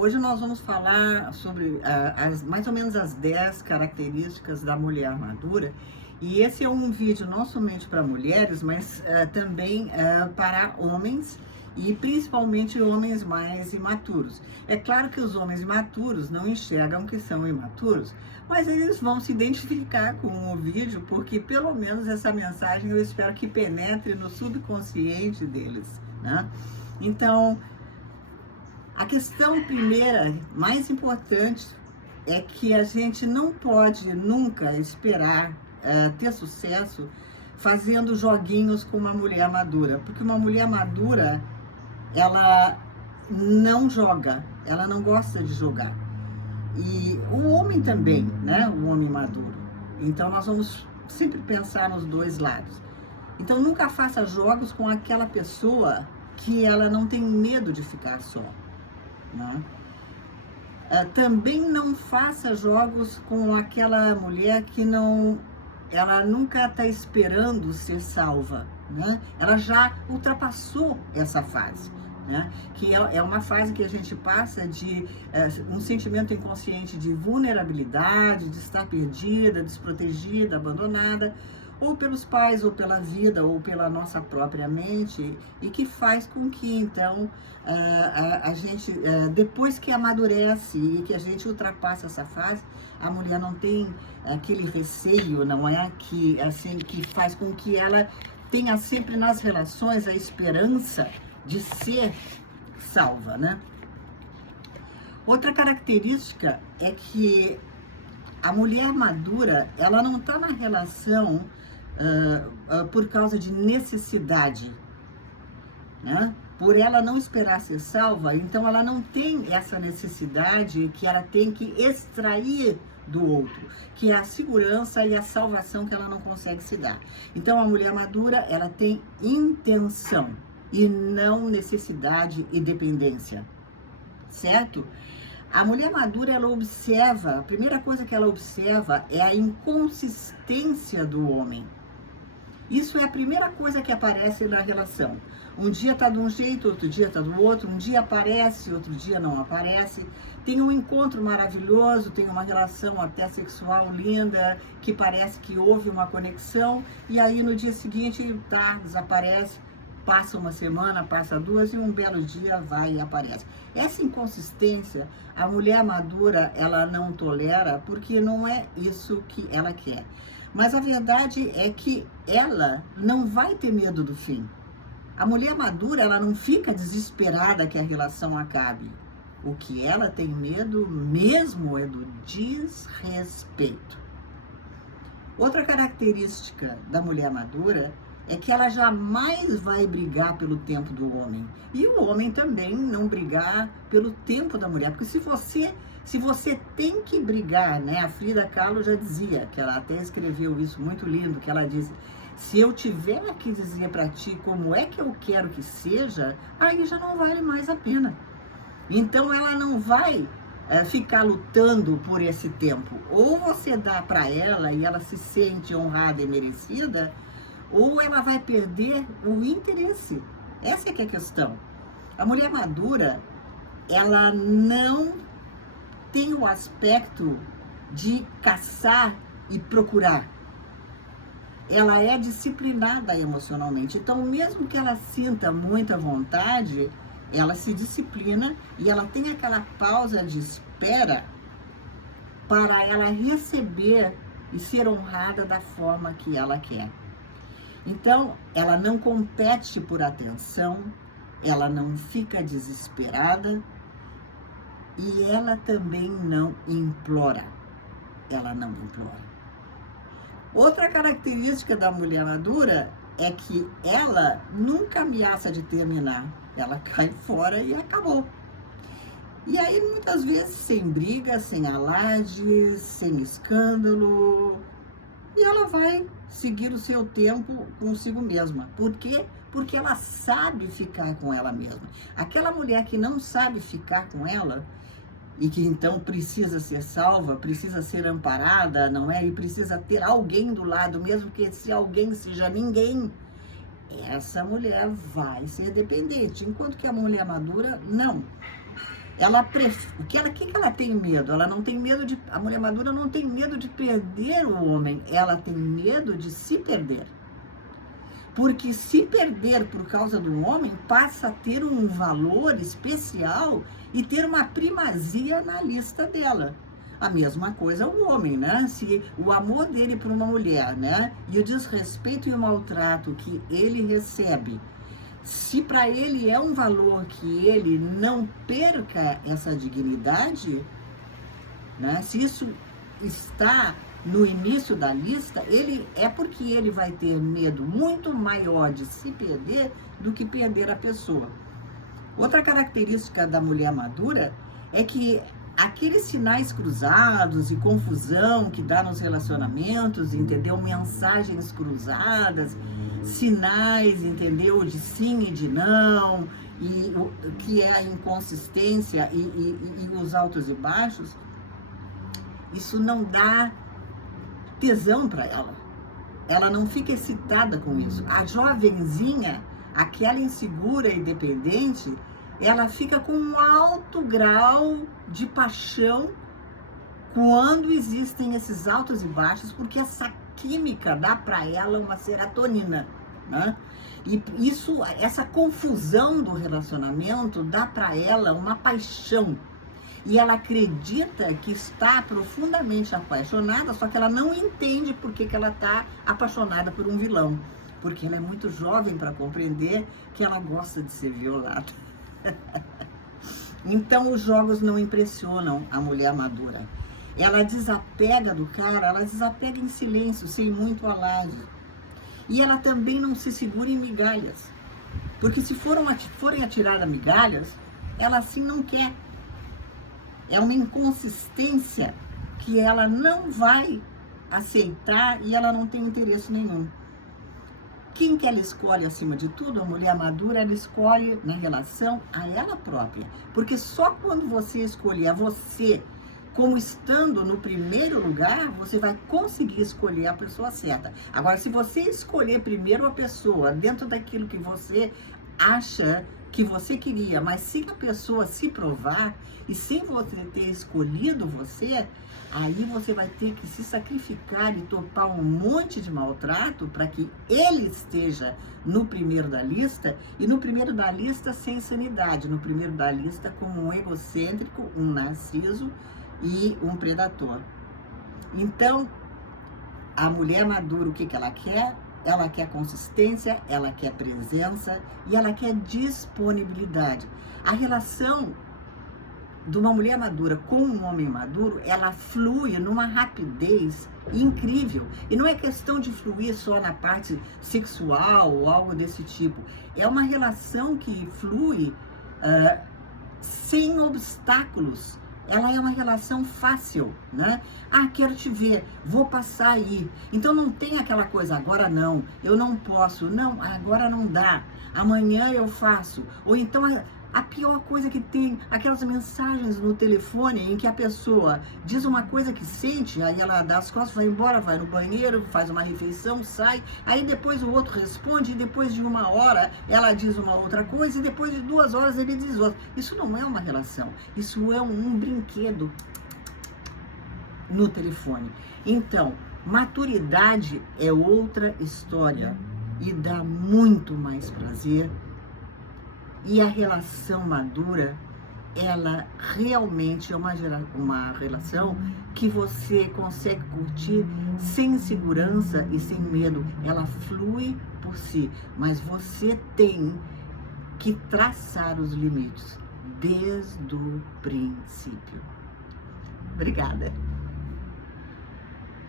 Hoje nós vamos falar sobre mais ou menos as 10 características da mulher madura. E esse é um vídeo não somente para mulheres, mas também para homens e principalmente homens mais imaturos. É claro que os homens imaturos não enxergam que são imaturos, mas eles vão se identificar com o vídeo, porque pelo menos essa mensagem eu espero que penetre no subconsciente deles, né? Então, a questão primeira, mais importante, é que a gente não pode nunca esperar ter sucesso fazendo joguinhos com uma mulher madura, porque uma mulher madura, ela não joga, ela não gosta de jogar. E o homem também, né? O homem maduro. Então nós vamos sempre pensar nos dois lados. Então nunca faça jogos com aquela pessoa que ela não tem medo de ficar só, né? Também não faça jogos com aquela mulher que ela nunca está esperando ser salva, né? Ela já ultrapassou essa fase, né? Que é uma fase que a gente passa de um sentimento inconsciente de vulnerabilidade, de estar perdida, desprotegida, abandonada, ou pelos pais, ou pela vida, ou pela nossa própria mente, e que faz com que, então, a gente, depois que amadurece e que a gente ultrapassa essa fase, a mulher não tem aquele receio, não é? Que, assim, que faz com que ela tenha sempre nas relações a esperança de ser salva, né? Outra característica é que a mulher madura, ela não está na relação por causa de necessidade, né? Por ela não esperar ser salva, então ela não tem essa necessidade que ela tem que extrair do outro, que é a segurança e a salvação que ela não consegue se dar. Então a mulher madura, ela tem intenção e não necessidade e dependência, certo? A mulher madura, ela observa, a primeira coisa que ela observa é a inconsistência do homem. Isso é a primeira coisa que aparece na relação. Um dia tá de um jeito, outro dia tá do outro, um dia aparece, outro dia não aparece. Tem um encontro maravilhoso, tem uma relação até sexual linda, que parece que houve uma conexão, e aí no dia seguinte, desaparece. Passa uma semana, passa duas, e um belo dia vai e aparece. Essa inconsistência, a mulher madura, ela não tolera, porque não é isso que ela quer. Mas a verdade é que ela não vai ter medo do fim. A mulher madura, ela não fica desesperada que a relação acabe. O que ela tem medo mesmo é do desrespeito. Outra característica da mulher madura é que ela jamais vai brigar pelo tempo do homem. E o homem também não brigar pelo tempo da mulher. Porque se você tem que brigar, né? A Frida Kahlo já dizia, que ela até escreveu isso muito lindo, que ela diz: se eu tiver que dizer para ti como é que eu quero que seja, aí já não vale mais a pena. Então ela não vai ficar lutando por esse tempo. Ou você dá para ela e ela se sente honrada e merecida, ou ela vai perder o interesse. Essa é que é a questão. A mulher madura, ela não tem o aspecto de caçar e procurar. Ela é disciplinada emocionalmente. Então, mesmo que ela sinta muita vontade, ela se disciplina e ela tem aquela pausa de espera para ela receber e ser honrada da forma que ela quer. Então, ela não compete por atenção, ela não fica desesperada e ela também não implora. Ela não implora. Outra característica da mulher madura é que ela nunca ameaça de terminar. Ela cai fora e acabou. E aí, muitas vezes, sem briga, sem alarde, sem escândalo. E ela vai seguir o seu tempo consigo mesma. Por quê? Porque ela sabe ficar com ela mesma. Aquela mulher que não sabe ficar com ela e que então precisa ser salva, precisa ser amparada, não é? E precisa ter alguém do lado, mesmo que esse alguém seja ninguém, essa mulher vai ser dependente. Enquanto que a mulher madura, não. o que que ela tem medo? Ela não tem medo de, a mulher madura não tem medo de perder o homem, ela tem medo de se perder. Porque se perder por causa do homem, passa a ter um valor especial e ter uma primazia na lista dela. A mesma coisa o homem, né? Se o amor dele por uma mulher, né? E o desrespeito e o maltrato que ele recebe, se para ele é um valor que ele não perca essa dignidade, né? Se isso está no início da lista, ele é porque ele vai ter medo muito maior de se perder do que perder a pessoa. Outra característica da mulher madura é que aqueles sinais cruzados e confusão que dá nos relacionamentos, entendeu? Mensagens cruzadas, sinais, entendeu? De sim e de não, e o que é a inconsistência e os altos e baixos, isso não dá tesão para ela. Ela não fica excitada com isso. A jovenzinha, aquela insegura e dependente, ela fica com um alto grau de paixão quando existem esses altos e baixos, porque essa química dá para ela uma serotonina, né? E isso, essa confusão do relacionamento dá para ela uma paixão. E ela acredita que está profundamente apaixonada, só que ela não entende por que ela está apaixonada por um vilão. Porque ela é muito jovem para compreender que ela gosta de ser violada. Então os jogos não impressionam a mulher madura. Ela desapega do cara, ela desapega em silêncio, sem muito alarde. E ela também não se segura em migalhas. Porque se forem atirar a migalhas, ela assim não quer. É uma inconsistência que ela não vai aceitar e ela não tem interesse nenhum. Quem que ela escolhe acima de tudo? A mulher madura, ela escolhe na relação a ela própria. Porque só quando você escolher a você como estando no primeiro lugar, você vai conseguir escolher a pessoa certa. Agora, se você escolher primeiro a pessoa dentro daquilo que você acha que você queria, mas se a pessoa se provar e sem você ter escolhido você, aí você vai ter que se sacrificar e topar um monte de maltrato para que ele esteja no primeiro da lista, e no primeiro da lista sem sanidade, no primeiro da lista como um egocêntrico, um narciso e um predador. Então, a mulher madura, o que ela quer? Ela quer consistência, ela quer presença e ela quer disponibilidade. A relação de uma mulher madura com um homem maduro, ela flui numa rapidez incrível. E não é questão de fluir só na parte sexual ou algo desse tipo. É uma relação que flui sem obstáculos. Ela é uma relação fácil, né? Ah, quero te ver, vou passar aí. Então não tem aquela coisa, agora não, eu não posso, não, agora não dá, amanhã eu faço. Ou então a pior coisa que tem, aquelas mensagens no telefone em que a pessoa diz uma coisa que sente, aí ela dá as costas, vai embora, vai no banheiro, faz uma refeição, sai, aí depois o outro responde, e depois de 1 hora ela diz uma outra coisa, e depois de 2 horas ele diz outra. Isso não é uma relação, isso é um brinquedo no telefone. Então, maturidade é outra história e dá muito mais prazer. E a relação madura, ela realmente é uma relação que você consegue curtir sem insegurança e sem medo. Ela flui por si, mas você tem que traçar os limites desde o princípio. Obrigada.